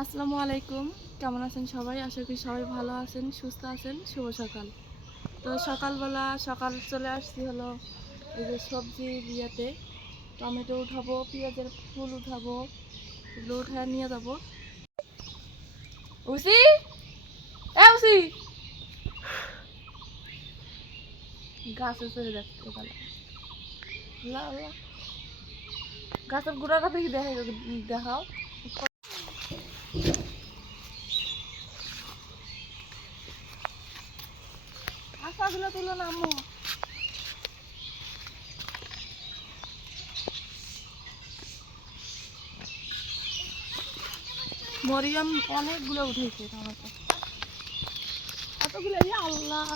আসসালামু আলাইকুম। কেমন আছেন সবাই? আশা করি সবাই ভালো আছেন, সুস্থ আছেন। শুভ সকাল। তো সকালবেলা চলে আসছি হলো এই যে সবজির ইয়েতে। টমেটো উঠাবো, পেঁয়াজের ফুল উঠাবো, এগুলো উঠায় নিয়ে যাবো। উসি উসি গাছে চলে যাচ্ছে গাছের গোড়াটা থেকে দেখাও। আশাগুলো তুলো না আম্মু। মরিয়াম অনেকগুলো উঠেছে টমেটো, এতগুলো। আল্লাহ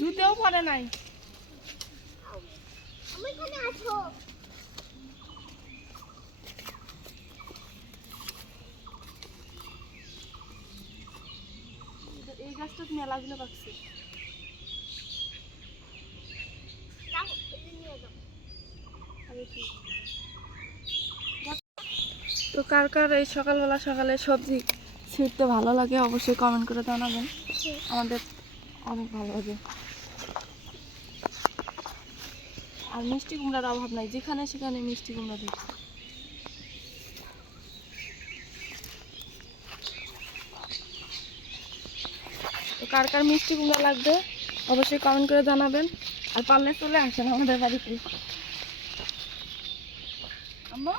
জুতেও পরে নাই। এই গাছটা মেলাগুলো পাকছে। তো কার কার এই সকালে সবজি ছিঁড়তে ভালো লাগে অবশ্যই কমেন্ট করে জানাবেন। আমাদের অনেক ভালো লাগে। আর মিষ্টি কুমড়ার অভাব নাই, যেখানে সেখানে মিষ্টি কুমড়া দেখছি। তো কার কার মিষ্টি কুমড়া লাগবে অবশ্যই কমেন্ট করে জানাবেন। আর পারলে চলে আসেন আমাদের বাড়িতে। আম্মা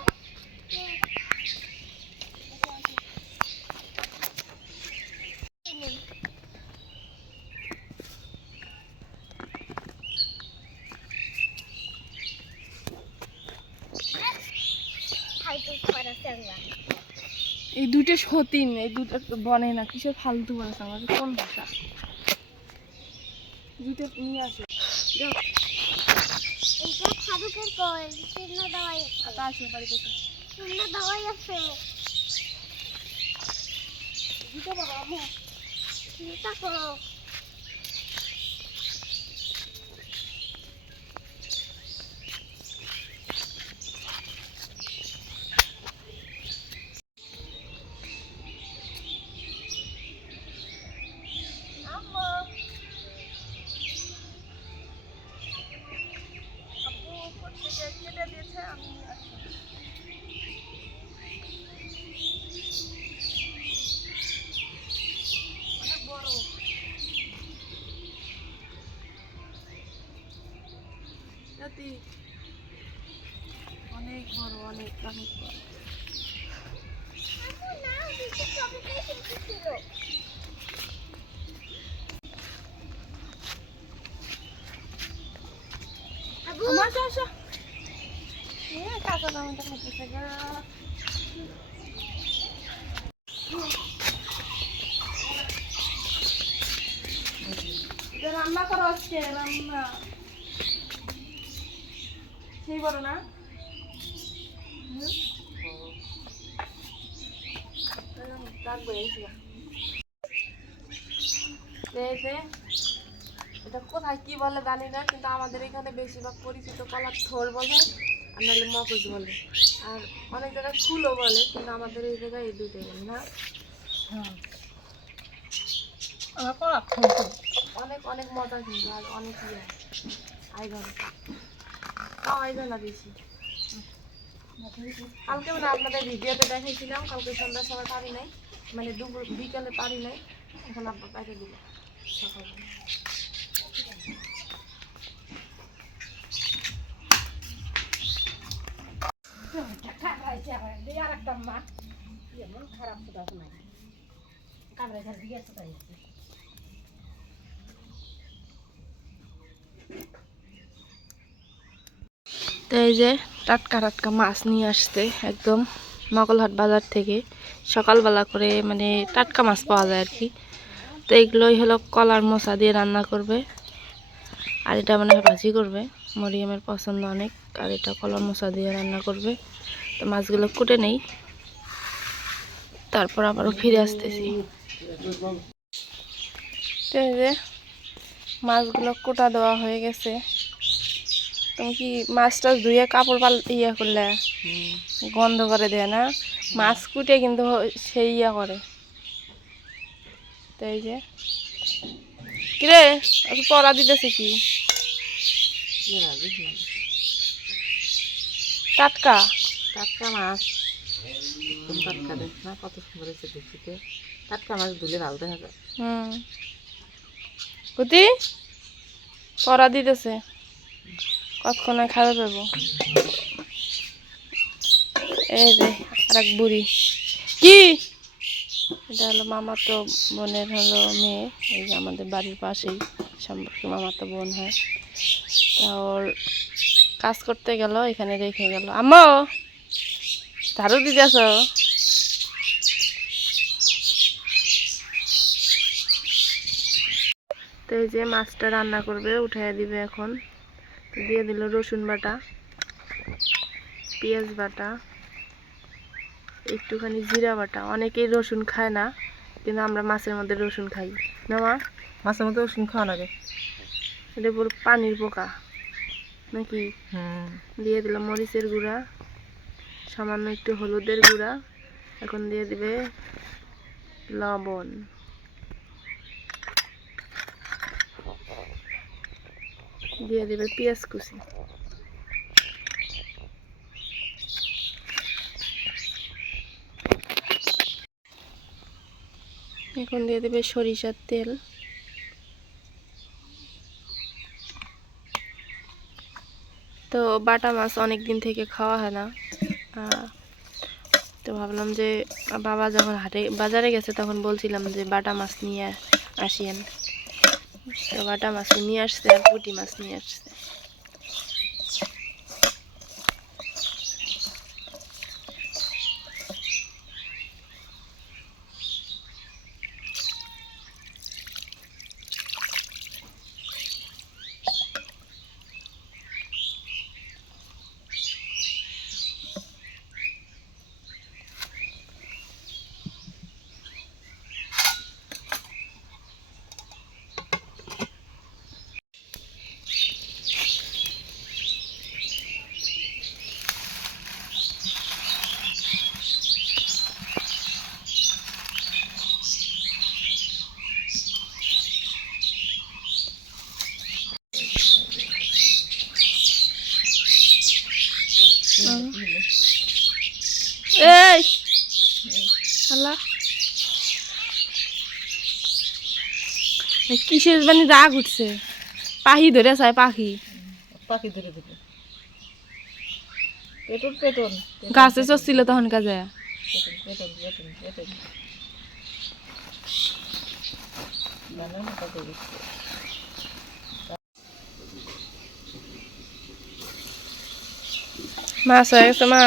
এই দুটো সতীন, এই দুটো বনে না কিসের ফালতু বলেছে আমাকে, কোন ভাষা? দুটো নিয়ে আসো। আসো বাড়িতে দুটো বাবা আম্মু চিন্তা করো। অনেক বড়, অনেক অনেক বড়। রান্না করো আজকে, রান্না সেই বড় না। এটা কোথায় কি বলে জানি না, কিন্তু আমাদের এখানে বেশিরভাগ পরিচিত কলার থোর বলে, আর নাহলে মগজ বলে, আর অনেক জায়গায় ফুলও বলে, কিন্তু আমাদের এই জায়গায় এই দুটোই বলে না। অনেক অনেক মজা কিন্তু, আর অনেক ইয়ে আইগন আইগনা দিয়েছি কালকে, মানে আপনাদের ভিডিওতে দেখাইছিলাম। কালকে সন্ধ্যা সময় পারি নাই, মানে দুপুর বিকালে পারি নাই, এখন আব্বা পাইতে দিল সকালবেলা। তো এই যে টাটকা টাটকা মাছ নিয়ে আসতে একদম মগলহাট বাজার থেকে সকালবেলা করে, মানে টাটকা মাছ পাওয়া যায় আর কি। তো এগুলোই হলো কলার মোচা দিয়ে রান্না করবে, আর এটা মানে ভাজি করবে। মরিয়মের পছন্দ অনেক, আর এটা কলার মোচা দিয়ে রান্না করবে। তো মাছগুলো কুটে নেই, তারপর আবারও ফিরে আসতেছি। তো এই যে মাছগুলো কোটা দেওয়া হয়ে গেছে। তুমি কি মাছটা ধুয়ে কাপড় ইয়ে করলে গন্ধ করে দেয় না? মাছ কুটে কিন্তু সেই ইয়া করে। তো এই যে কিরে পড়া দিতেছে কি টাটকা টাটকা মাছ, একদম টাটকা। দেখ না কত সুন্দর হয়েছে দেখতে। টাটকা মাছ ধুলে ভালো দেখা যায়। কুতি পড়া দিতেছে, কতক্ষণে খাবে পাবো। এই যে আর এক বুড়ি কি, এটা হলো মামাতো বোনের হলো মেয়ে। এই যে আমাদের বাড়ির পাশেই সম্পর্কে মামাতো বোন হয়। তা ওর কাজ করতে গেল, এখানে রেখে গেল। আম্মা ঝাড়ু দিতেছ? তো এই যে মাছটা রান্না করবে, উঠাই দিবে এখন। তো দিয়ে দিল রসুন বাটা, পেঁয়াজ বাটা, একটুখানি জিরা বাটা। অনেকেই রসুন খায় না, কিন্তু আমরা মাছের মধ্যে রসুন খাই না মা? মাছের মধ্যে রসুন খাওয়া লাগে। এটা পুরো পানির পোকা নাকি? দিয়ে দিলাম মরিচের গুঁড়া, সামান্য একটু হলুদের গুঁড়া, এখন দিয়ে দিবে লবণ। দিয়ে দিবে পেঁয়াজ কুচি। এখন দিয়ে দেবে সরিষার তেল। তো বাটা মাছ অনেক দিন থেকে খাওয়া হয় না, তো ভাবলাম যে বাবা যখন বাজারে গেছে তখন বলছিলাম যে বাটা মাছ নিয়ে আসিয়েন। তো বাটা মাছ নিয়ে আসছে আর পুঁটি মাছ নিয়ে আসছে। এই আল্লাহ, কিসের মানে রাগ উঠছে? পাখি ধরে চায়, পাখি পাখি ধরে দিবে। পেটন পেটন গাছে চড়ছিল তখন কাজে। পেটন পেটন পেটন মাছ হয়ে গেছে মা।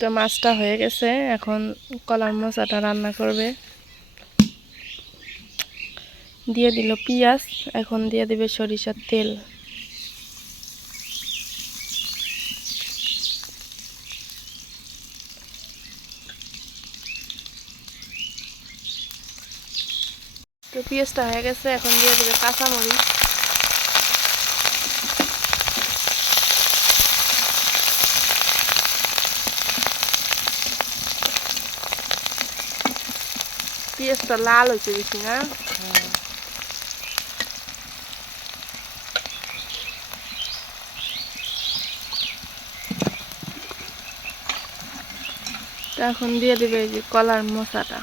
তো মাছটা হয়ে গেছে, এখন কলার মোচাটা রান্না করবে। দিয়ে দিল পেঁয়াজ, এখন দিয়ে দিবে সরিষার তেল। তো পেঁয়াজটা হয়ে গেছে, এখন দিয়ে দেবে কাঁচামরিচ। পেঁয়াজটা লাল হয়েছে বেশি না? তো এখন দিয়ে দেবে এই যে কলার মোচাটা।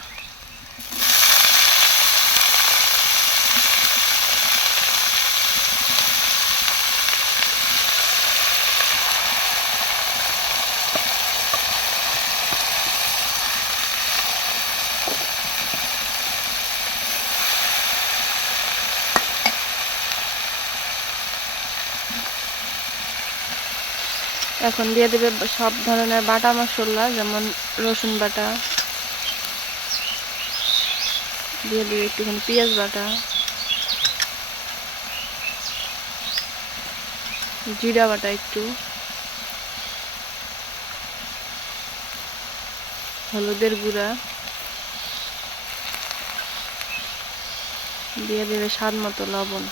এখন দিয়ে দেবে সব ধরনের বাটা মশলা, যেমন রসুন বাটা, দিয়ে দিবে একটুখানি পেঁয়াজ বাটা, জিরা বাটা একটু, হলুদের গুঁড়া, দিয়ে দেবে স্বাদ মতো লবণ।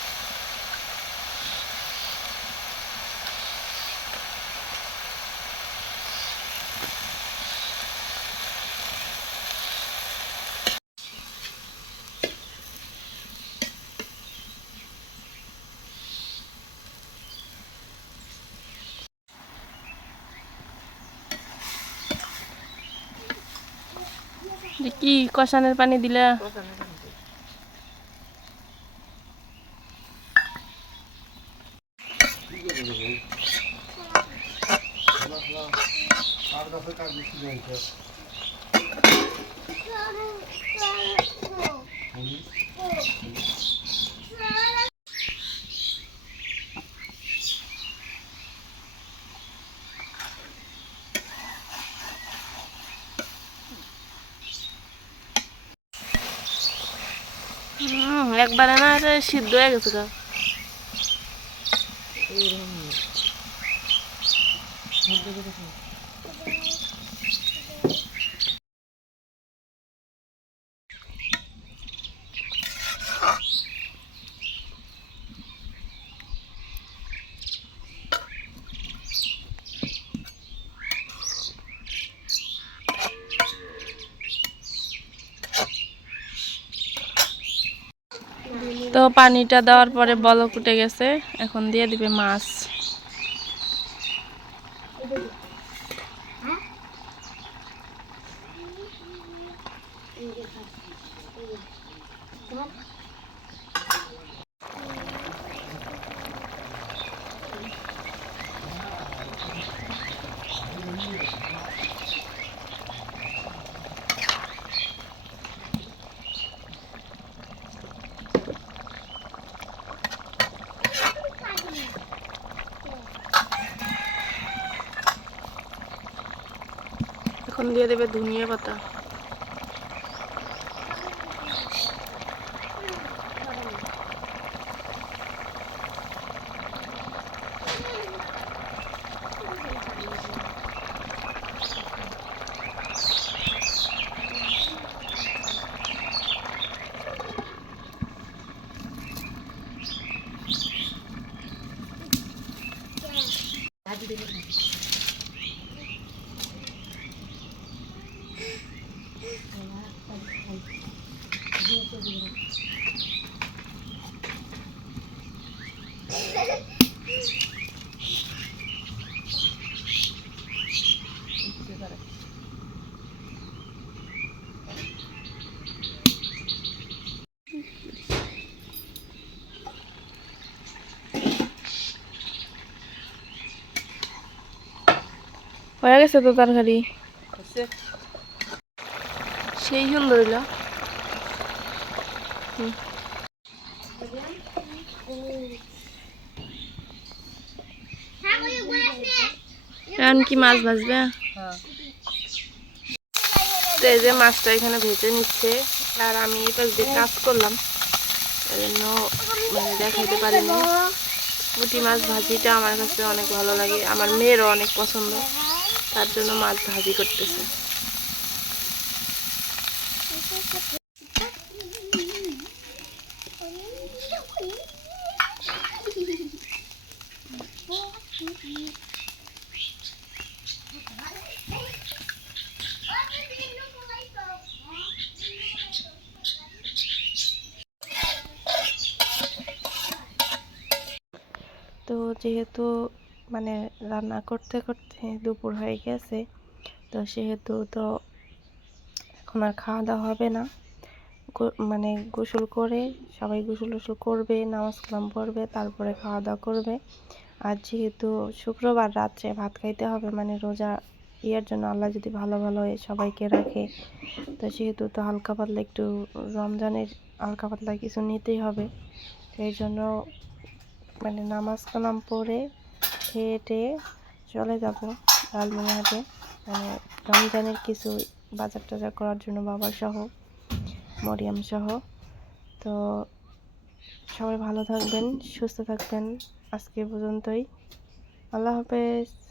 কি কষানোর পানি দিলা? কষানোর পানি দিই। একবারে না এটা সিদ্ধ হয়ে গেছে গা। এইরকম মধ্যে করে খাও। তো পানিটা দেওয়ার পরে বলক উঠে গেছে, এখন দিয়ে দিবে মাছ। এখন দিয়ে দেবে ধনিয়া পাতা। হয়ে গেছে তো তরকারি, হচ্ছে সেই সুন্দর হইল। এখন কি মাছ ভাজবে? হ্যাঁ। তো এই যে মাছটা এখানে ভেজে নিচ্ছে, আর আমি এই পাশ দিয়ে কাজ করলাম, এই জন্য মানে দেখাইতে পারিনি। পুঁটি মাছ ভাজিটা আমার কাছে অনেক ভালো লাগে, আমার মেয়েরও অনেক পছন্দ, তার জন্য মাছ ভাজি করতেছে। তো যেহেতু মানে রান্না করতে করতে দুপুর হয়ে গেছে, তো সেহেতু তো এখন আর খাওয়া দাওয়া হবে না। মানে গোসল করে সবাই গোসল টোসল করবে, নামাজ কালাম পড়বে, তারপরে খাওয়া দাওয়া করবে। আর যেহেতু শুক্রবার রাত্রে ভাত খাইতে হবে, মানে রোজা ইয়ার জন্য আল্লাহ যদি ভালো ভালো সবাইকে রাখে, তো সেহেতু তো হালকা পাতলা একটু রমজানের হালকা পাতলা কিছু নিতেই হবে। সেই জন্য মানে নামাজ কালাম পড়ে খেয়ে টেয়ে চলে যাব লালমনিরহাটে, মানে রমজানের কিছু বাজার টাজার করার জন্য বাবার সহ। মরিয়ম সহ। তো সবাই ভালো থাকবেন, সুস্থ থাকবেন। আজকে পর্যন্তই। আল্লাহ হাফেজ।